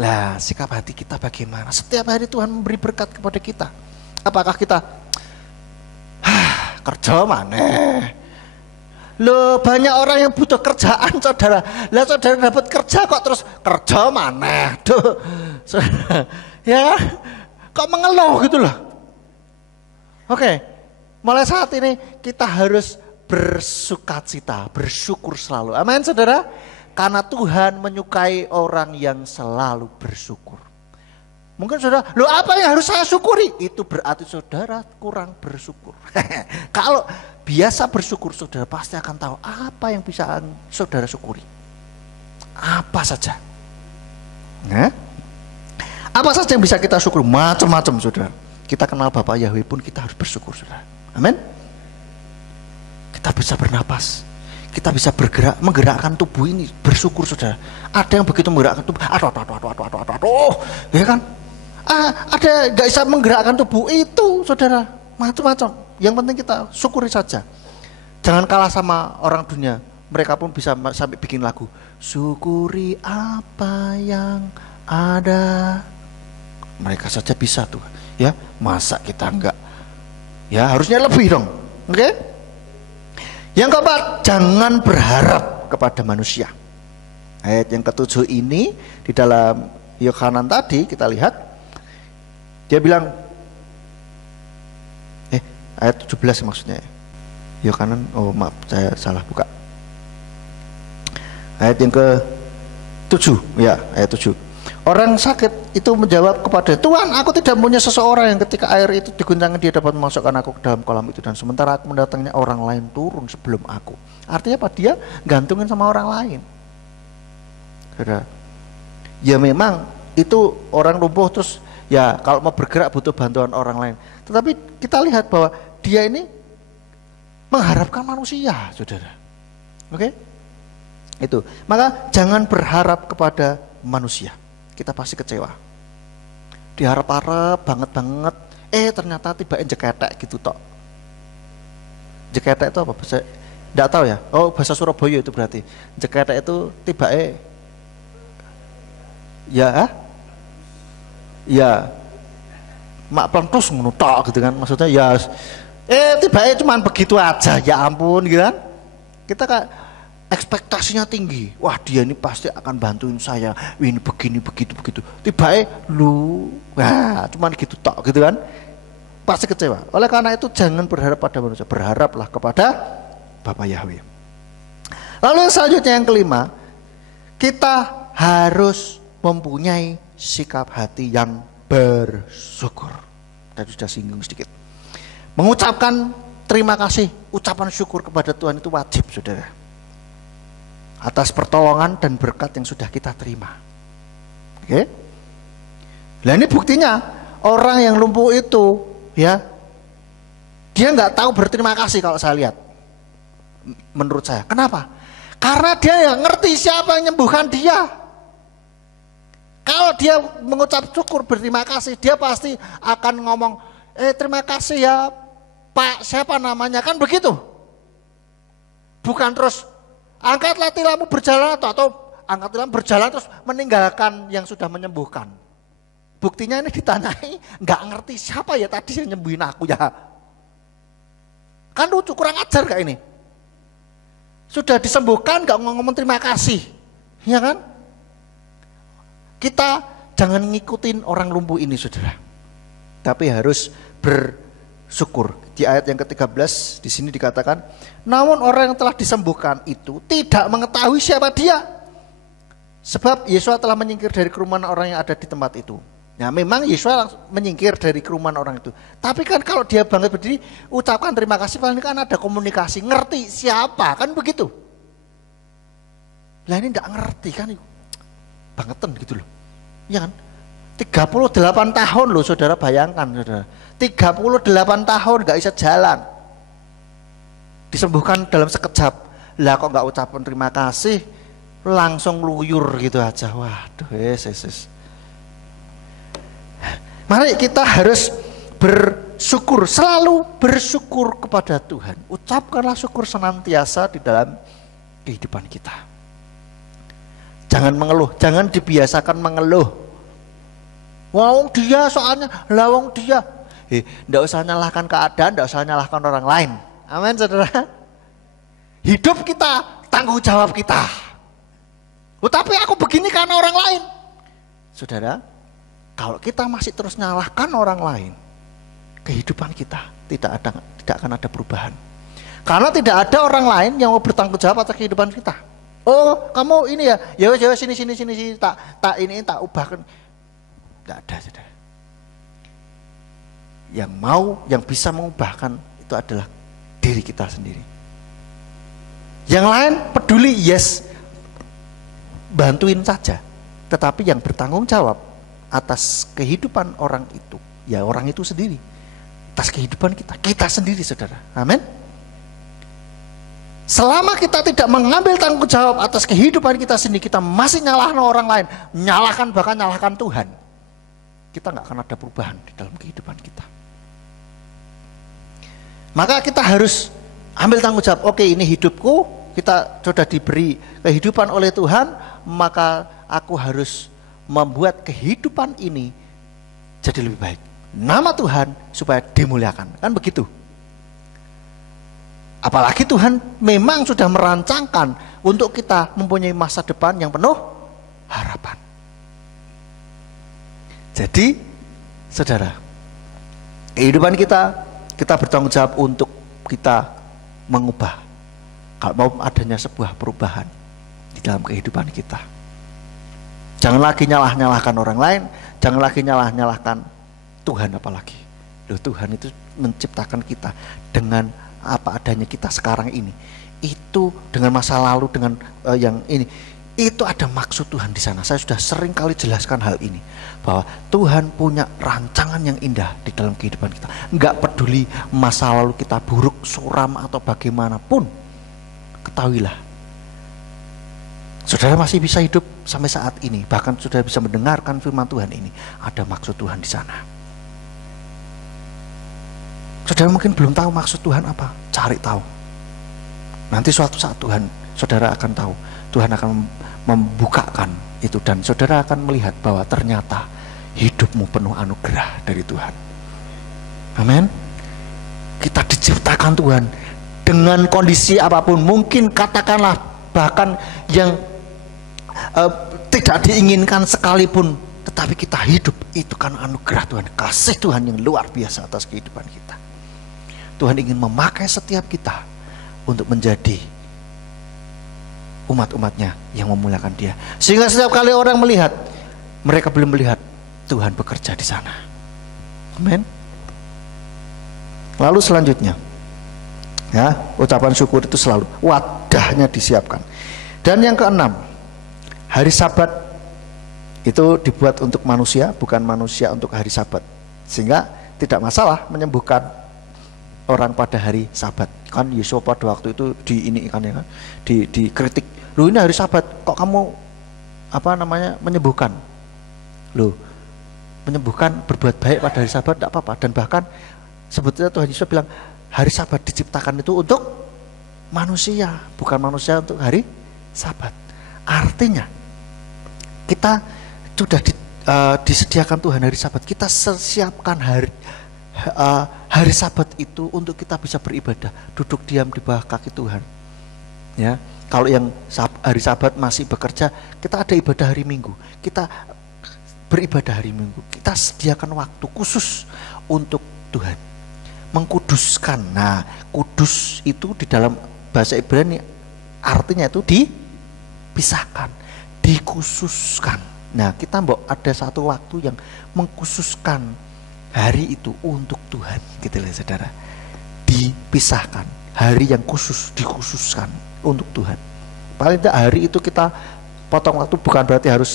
Lah sikap hati kita bagaimana? Setiap hari Tuhan memberi berkat kepada kita. Apakah kita kerja maneh? Loh banyak orang yang butuh kerjaan saudara. Lah saudara dapat kerja kok terus kerja maneh. Duh. Ya kok mengeluh gitu loh. Oke, mulai saat ini kita harus bersukacita, bersyukur selalu. Amin saudara. Karena Tuhan menyukai orang yang selalu bersyukur. Mungkin saudara, loh apa yang harus saya syukuri? Itu berarti saudara kurang bersyukur. Kalau biasa bersyukur, saudara pasti akan tahu apa yang bisa saudara syukuri. Apa saja. Nah, apa saja yang bisa kita syukuri? Macam-macam saudara. Kita kenal Bapak Yahweh pun kita harus bersyukur saudara. Amin. Kita bisa bernapas. Kita bisa bergerak, menggerakkan tubuh ini, bersyukur saudara. Ada yang begitu menggerakkan tubuh, aduh, ya kan? Ada nggak bisa menggerakkan tubuh itu saudara, macam-macam. Yang penting kita syukuri saja. Jangan kalah sama orang dunia. Mereka pun bisa sampai bikin lagu. Syukuri apa yang ada. Mereka saja bisa tuh, ya. Masa kita enggak? Ya harusnya lebih dong, oke? Yang keempat, jangan berharap kepada manusia. Ayat yang ketujuh ini di dalam Yohanan tadi kita lihat, dia bilang, ayat 17 maksudnya. Yohanan, oh maaf saya salah buka. Ayat yang ke-7, ya ayat 7. Orang sakit itu menjawab kepada Tuhan, aku tidak punya seseorang yang ketika air itu diguncangkan dia dapat memasukkan aku ke dalam kolam itu, dan sementara aku mendatangnya orang lain turun sebelum aku. Artinya apa? Dia gantungin sama orang lain. Ya memang itu orang lumpuh terus Ya kalau mau bergerak butuh bantuan orang lain. Tetapi kita lihat bahwa dia ini mengharapkan manusia, saudara. Oke? Itu. Maka jangan berharap kepada manusia. Kita pasti kecewa. Diharap-harap banget-banget. Ternyata tiba jeketek gitu tok. Jeketek itu apa? Bahasa, enggak tahu ya. Oh, bahasa Surabaya itu berarti. Jeketek itu tiba ya mak plentus ngono tok gitu kan. Maksudnya ya tiba cuman begitu aja, ya ampun gitu kan. Kita kayak ekspektasinya tinggi. Wah, dia ini pasti akan bantuin saya. Ini begini begitu. Tiba wah, cuman gitu tok gitu kan. Pasti kecewa. Oleh karena itu jangan berharap pada manusia, berharaplah kepada Bapa Yahweh. Lalu yang selanjutnya yang kelima, kita harus mempunyai sikap hati yang bersyukur. Tadi sudah singgung sedikit. Mengucapkan terima kasih, ucapan syukur kepada Tuhan itu wajib, saudara. Atas pertolongan dan berkat yang sudah kita terima. Oke? Nah ini buktinya orang yang lumpuh itu, ya, dia nggak tahu berterima kasih kalau saya lihat. Menurut saya, kenapa? Karena dia nggak ngerti siapa yang menyembuhkan dia. Kalau dia mengucap syukur berterima kasih, dia pasti akan ngomong, terima kasih ya Pak, siapa namanya, kan begitu. Bukan terus angkatlah tilammu berjalan atau angkat tilam berjalan terus meninggalkan yang sudah menyembuhkan. Buktinya ini ditanyai, nggak ngerti siapa ya tadi yang nyembuhin aku ya. Kan lucu, kurang ajar gak ini? Sudah disembuhkan nggak ngomong terima kasih, ya kan? Kita jangan ngikutin orang lumpuh ini, saudara. Tapi harus bersyukur. Di ayat yang ke-13 di sini dikatakan, namun orang yang telah disembuhkan itu tidak mengetahui siapa dia. Sebab Yesua telah menyingkir dari kerumunan orang yang ada di tempat itu. Nah memang Yesua menyingkir dari kerumunan orang itu. Tapi kan kalau dia bangkit berdiri, ucapkan terima kasih, paling kan ada komunikasi, ngerti siapa, kan begitu. Lah ini enggak ngerti kan, bangetan gitu loh. Ya kan? 38 tahun loh saudara, bayangkan saudara. 38 tahun gak bisa jalan. Disembuhkan dalam sekejap. Lah kok gak ucapan terima kasih, langsung luyur gitu aja. Waduh, yes. Mari kita harus bersyukur, selalu bersyukur kepada Tuhan. Ucapkanlah syukur senantiasa di dalam kehidupan kita. Jangan mengeluh, jangan dibiasakan mengeluh. Wong dia soalnya, lawong dia. Nggak usah nyalahkan keadaan, nggak usah nyalahkan orang lain. Amin, saudara. Hidup kita, tanggung jawab kita. Tapi aku begini karena orang lain. Saudara, kalau kita masih terus nyalahkan orang lain, kehidupan kita tidak akan ada perubahan. Karena tidak ada orang lain yang mau bertanggung jawab atas kehidupan kita. Oh, kamu ini ya, ya sini tak ini tak ubahkan. Tidak ada, saudara. Yang mau, yang bisa mengubahkan itu adalah diri kita sendiri. Yang lain peduli, yes, bantuin saja. Tetapi yang bertanggung jawab atas kehidupan orang itu, ya orang itu sendiri. Atas kehidupan kita sendiri, saudara. Amin. Selama kita tidak mengambil tanggung jawab atas kehidupan kita sendiri, kita masih nyalahkan orang lain, bahkan nyalahkan Tuhan, kita nggak akan ada perubahan di dalam kehidupan kita. Maka kita harus ambil tanggung jawab. Oke, ini hidupku, kita sudah diberi kehidupan oleh Tuhan, maka aku harus membuat kehidupan ini jadi lebih baik. Nama Tuhan supaya dimuliakan, kan begitu. Apalagi Tuhan memang sudah merancangkan untuk kita mempunyai masa depan yang penuh harapan. Jadi, saudara, kehidupan kita bertanggung jawab untuk kita mengubah. Kalau mau adanya sebuah perubahan di dalam kehidupan kita. Jangan lagi nyalahkan orang lain, jangan lagi nyalahkan Tuhan apalagi. Loh, Tuhan itu menciptakan kita dengan apa adanya kita sekarang ini. Itu dengan masa lalu, dengan yang ini. Itu ada maksud Tuhan di sana. Saya sudah sering kali jelaskan hal ini, bahwa Tuhan punya rancangan yang indah di dalam kehidupan kita. Enggak peduli masa lalu kita buruk, suram atau bagaimanapun, ketahuilah, saudara masih bisa hidup sampai saat ini, bahkan saudara bisa mendengarkan firman Tuhan ini. Ada maksud Tuhan di sana. Saudara mungkin belum tahu maksud Tuhan apa, cari tahu. Nanti suatu saat saudara akan tahu. Tuhan akan membukakan itu, dan saudara akan melihat bahwa ternyata hidupmu penuh anugerah dari Tuhan. Amin. Kita diciptakan Tuhan dengan kondisi apapun, mungkin katakanlah bahkan yang tidak diinginkan sekalipun, tetapi kita hidup itu kan anugerah Tuhan, kasih Tuhan yang luar biasa atas kehidupan kita. Tuhan ingin memakai setiap kita untuk menjadi umat-umatnya yang memuliakan Dia, sehingga setiap kali orang melihat, mereka belum melihat Tuhan bekerja di sana. Amin. Lalu selanjutnya, ya, ucapan syukur itu selalu wadahnya disiapkan. Dan yang keenam, hari Sabat itu dibuat untuk manusia, bukan manusia untuk hari Sabat, sehingga tidak masalah menyembuhkan orang pada hari Sabat. Kan Yesus pada waktu itu dikritik, lu ini hari Sabat kok kamu menyembuhkan, lu menyembuhkan, berbuat baik pada hari Sabat tidak apa-apa. Dan bahkan sebetulnya Tuhan Yesus bilang hari Sabat diciptakan itu untuk manusia, bukan manusia untuk hari Sabat. Artinya kita sudah disediakan Tuhan hari Sabat, kita siapkan hari Sabat itu untuk kita bisa beribadah, duduk diam di bawah kaki Tuhan. Ya, kalau yang hari Sabat masih bekerja, kita ada ibadah hari Minggu, kita beribadah hari Minggu, kita sediakan waktu khusus untuk Tuhan, mengkuduskan. Nah, kudus itu di dalam bahasa Ibrani artinya itu dipisahkan, dikhususkan. Nah, kita ada satu waktu yang mengkhususkan hari itu untuk Tuhan, gitu loh saudara. Dipisahkan, hari yang khusus dikhususkan untuk Tuhan. Paling tidak hari itu kita potong waktu, bukan berarti harus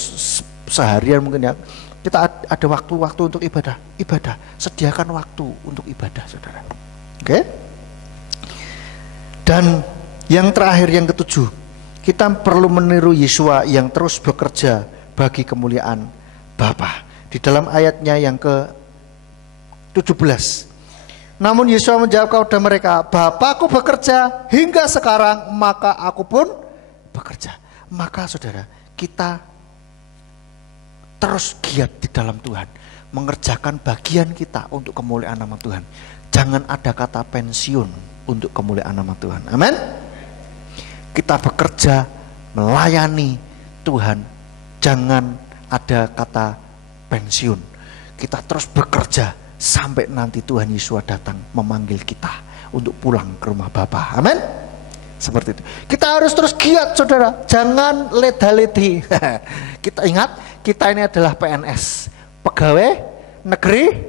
seharian mungkin ya. Kita ada waktu-waktu untuk ibadah, sediakan waktu untuk ibadah, saudara. Oke? Dan yang terakhir, yang ketujuh, kita perlu meniru Yesua yang terus bekerja bagi kemuliaan Bapa. Di dalam ayatnya yang ke-17, namun Yesua menjawab kepada mereka, Bapakku bekerja hingga sekarang, maka aku pun bekerja. Maka saudara, kita terus giat di dalam Tuhan, mengerjakan bagian kita untuk kemuliaan nama Tuhan. Jangan ada kata pensiun untuk kemuliaan nama Tuhan. Amin. Kita bekerja melayani Tuhan, jangan ada kata pensiun. Kita terus bekerja sampai nanti Tuhan Yesus datang memanggil kita untuk pulang ke rumah Bapa. Amin. Seperti itu. Kita harus terus giat, saudara. Jangan leda-ledi. Kita ingat, kita ini adalah PNS, pegawai negeri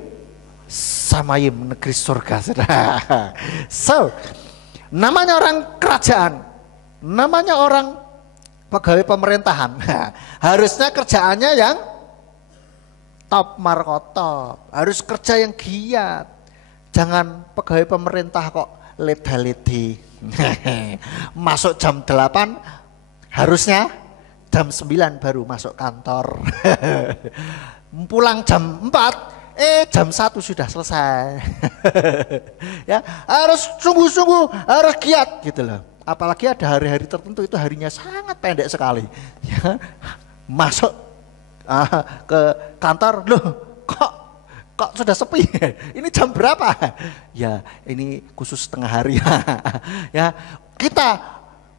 Samayim, negeri surga, saudara. So, namanya orang kerajaan, namanya orang pegawai pemerintahan. Harusnya kerjaannya yang top markotop, harus kerja yang giat. Jangan pegawai pemerintah kok leda-ledi. Masuk jam 8, harusnya jam 9 baru masuk kantor. Pulang jam 4, jam 1 sudah selesai. Ya, harus sungguh-sungguh, harus giat gitu loh. Apalagi ada hari-hari tertentu itu harinya sangat pendek sekali. Ya, masuk ke kantor, loh kok sudah sepi? Ini jam berapa? Ya, ini khusus setengah hari. Ya, kita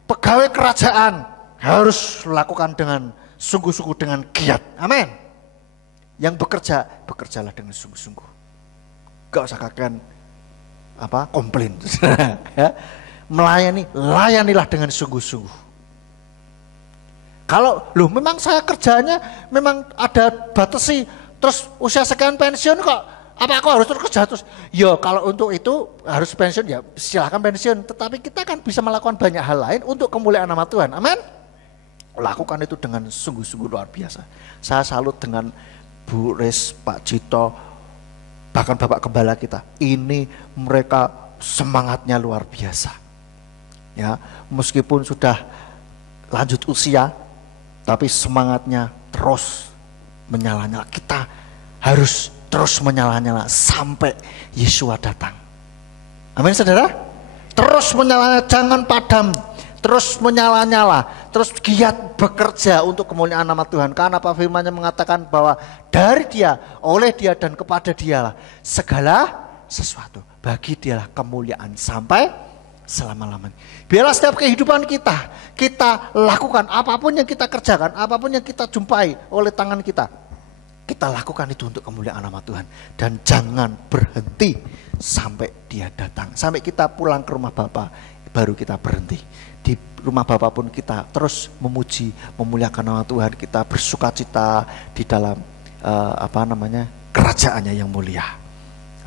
pegawai kerajaan harus lakukan dengan sungguh-sungguh, dengan giat. Amin. Yang bekerja, bekerjalah dengan sungguh-sungguh. Gak usah kalian komplain. Ya. Layanilah dengan sungguh-sungguh. Kalau memang saya kerjanya memang ada batasi, terus usia sekian pensiun kok, apa aku harus terus kerja terus? Ya kalau untuk itu harus pensiun, ya silahkan pensiun. Tetapi kita kan bisa melakukan banyak hal lain untuk kemuliaan nama Tuhan. Amin. Lakukan itu dengan sungguh-sungguh luar biasa. Saya salut dengan Bu Res, Pak Cito, bahkan Bapak Gembala kita. Ini mereka semangatnya luar biasa. Ya, meskipun sudah lanjut usia, tapi semangatnya terus menyala-nyala. Kita harus terus menyala-nyala sampai Yesua datang. Amin saudara. Terus menyala, jangan padam. Terus menyala-nyala, terus giat bekerja untuk kemuliaan nama Tuhan. Karena apa firman-Nya mengatakan bahwa dari Dia, oleh Dia dan kepada Dialah segala sesuatu. Bagi Dialah kemuliaan sampai selama-lamanya. Biarlah setiap kehidupan kita lakukan apapun yang kita kerjakan, apapun yang kita jumpai oleh tangan kita lakukan itu untuk kemuliaan nama Tuhan. Dan jangan berhenti sampai Dia datang. Sampai kita pulang ke rumah Bapa, baru kita berhenti. Di rumah Bapa pun kita terus memuji, memuliakan nama Tuhan. Kita bersukacita di dalam kerajaannya yang mulia.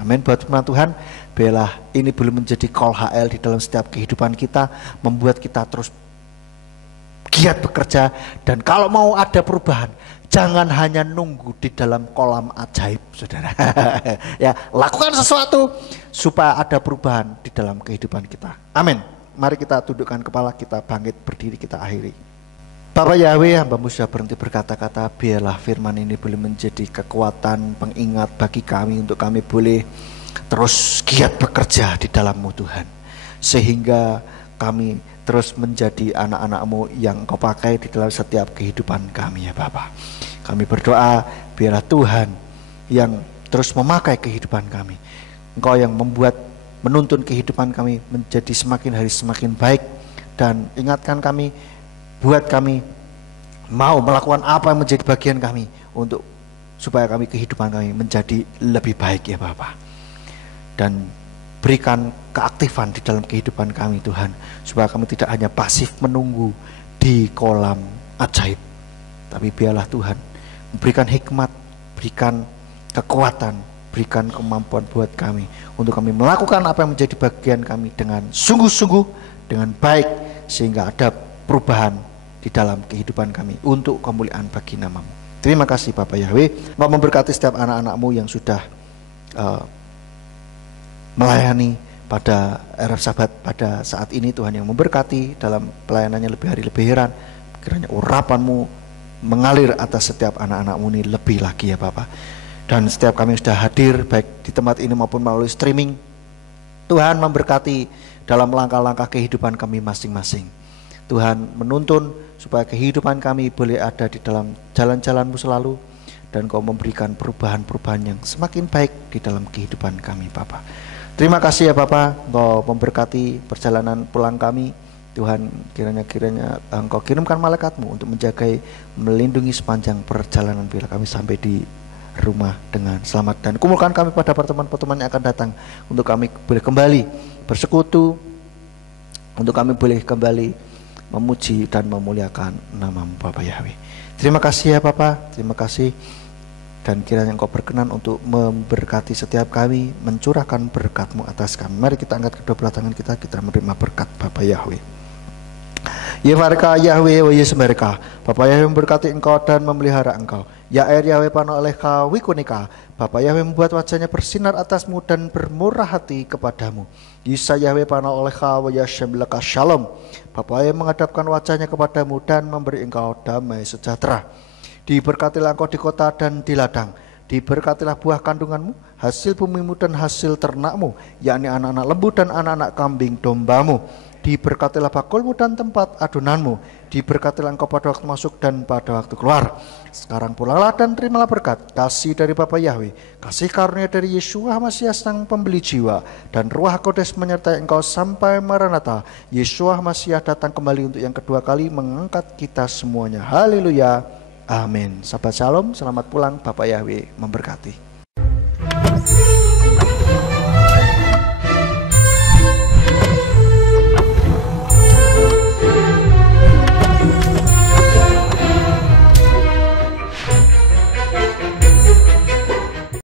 Amin. Buat firman Tuhan, biarlah ini belum menjadi call HL di dalam setiap kehidupan kita, membuat kita terus giat bekerja. Dan kalau mau ada perubahan, jangan hanya nunggu di dalam kolam ajaib, saudara. Ya, lakukan sesuatu supaya ada perubahan di dalam kehidupan kita. Amin. Mari kita tundukkan kepala, kita bangkit berdiri, kita akhiri. Bapak Yahweh, hamba-Mu sudah berhenti berkata-kata. Biarlah firman ini boleh menjadi kekuatan, pengingat bagi kami untuk kami boleh terus giat bekerja di dalam-Mu Tuhan. Sehingga kami terus menjadi anak-anak-Mu yang Engkau pakai di dalam setiap kehidupan kami ya Bapak. Kami berdoa biarlah Tuhan yang terus memakai kehidupan kami. Engkau yang menuntun kehidupan kami menjadi semakin hari semakin baik. Dan ingatkan kami, buat kami mau melakukan apa yang menjadi bagian kami untuk supaya kehidupan kami menjadi lebih baik ya Bapak. Dan berikan keaktifan di dalam kehidupan kami Tuhan, supaya kami tidak hanya pasif menunggu di kolam ajaib, tapi biarlah Tuhan memberikan hikmat, berikan kekuatan, berikan kemampuan buat kami untuk kami melakukan apa yang menjadi bagian kami dengan sungguh-sungguh, dengan baik, sehingga ada perubahan di dalam kehidupan kami untuk kemuliaan bagi nama-Mu. Terima kasih Bapak Yahweh. Mau memberkati setiap anak-anak-Mu yang sudah melayani pada RF Sahabat pada saat ini. Tuhan yang memberkati dalam pelayanannya lebih hari lebih heran. Kiranya urapan-Mu mengalir atas setiap anak-anak-Mu ini lebih lagi ya Bapak. Dan setiap kami yang sudah hadir baik di tempat ini maupun melalui streaming, Tuhan memberkati dalam langkah-langkah kehidupan kami masing-masing. Tuhan menuntun supaya kehidupan kami boleh ada di dalam jalan-jalan-Mu selalu, dan Kau memberikan perubahan-perubahan yang semakin baik di dalam kehidupan kami Bapak. Terima kasih ya Bapak, Engkau memberkati perjalanan pulang kami. Tuhan, kiranya Engkau kirimkan malaikat-Mu untuk menjaga, melindungi sepanjang perjalanan bila kami sampai di rumah dengan selamat, dan kumpulkan kami pada pertemuan-pertemuan yang akan datang untuk kami boleh kembali bersekutu, untuk kami boleh kembali memuji dan memuliakan nama-Mu Bapak Yahweh. Terima kasih ya Bapak, terima kasih, dan kiranya Engkau berkenan untuk memberkati setiap kami, mencurahkan berkat-Mu atas kami. Mari kita angkat kedua belah tangan kita menerima berkat Bapak Yahweh. Yevarka Yahweh wa Yesmerka, Bapak Yahweh memberkati engkau dan memelihara engkau. Ya air Yahweh pano olehka wikunika, Bapak Yahweh membuat wajahnya bersinar atasmu dan bermurah hati kepadamu. Yisa Yahweh pano olehka wa yashemleka shalom, Bapak Yahweh menghadapkan wajahnya kepadamu dan memberi engkau damai sejahtera. Diberkatilah engkau di kota dan di ladang, diberkatilah buah kandunganmu, hasil bumimu dan hasil ternakmu, yakni anak-anak lembu dan anak-anak kambing dombamu. Diberkatilah bakulmu dan tempat adonanmu, diberkatilah engkau pada waktu masuk dan pada waktu keluar. Sekarang pulanglah dan terimalah berkat, kasih dari Bapa Yahweh, kasih karunia dari Yeshua Masias sang pembeli jiwa, dan Ruah Kodes menyertai engkau sampai Maranatha. Yeshua Masias datang kembali untuk yang kedua kali mengangkat kita semuanya. Haleluya, amin. Sahabat Shalom, selamat pulang. Bapa Yahweh memberkati.